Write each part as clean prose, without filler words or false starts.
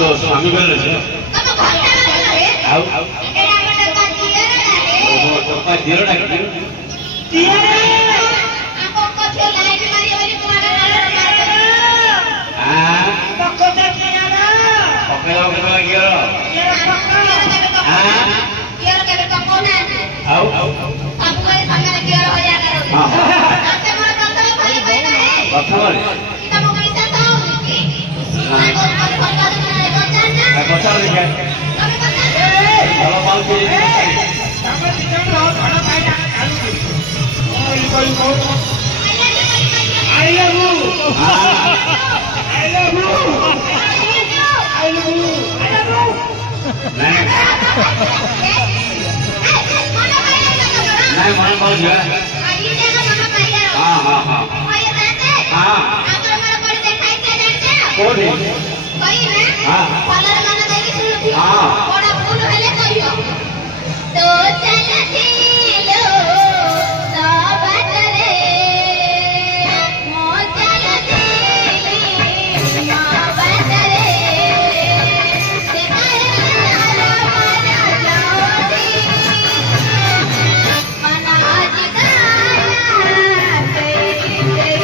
तो स्वामी बोल रहे आओ आओ ओहो तो का जीरो डाक दियो आपको कुछ लाइट मारी वाली तुम्हारा हां पक्को से किया ना पक्को किया हां किया के पक्को ना आओ आओ आपको ये संग किया हो जाएगा हां आपसे मोर कंट्रोल खाली बैठा है कंट्रोल इतना मोबाइल से तो बचा लिया हेलो माल के सामने पीछे रहो खाना खाए जा चालू कोई I love you I love you I love you नहीं मन बोल गया हां हां हां हां कौन है कोई है हां कलर गाना देखी सुन हां बड़ा फूल हेले कहियो तो चलती लो साबत रे मो चलती साबत रे से मना जाओगी मना आज गाना तेरी मना आज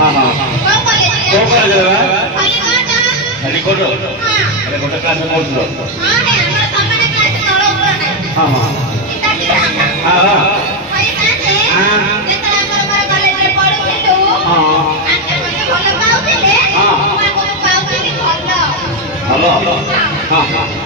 हां हां को कॉलेज है हेलीकॉप्टर हेलीकॉप्टर क्लास में पहुंच लो हां है हमरा सामने क्लास तोड़ ऊपर नहीं हां हां इतना की हां हां भाई काहे हां जेतला हमर कॉलेज रे पढुथे तो हां आके मने भलो पाउथिले हां को पाउथिले भलो हां हां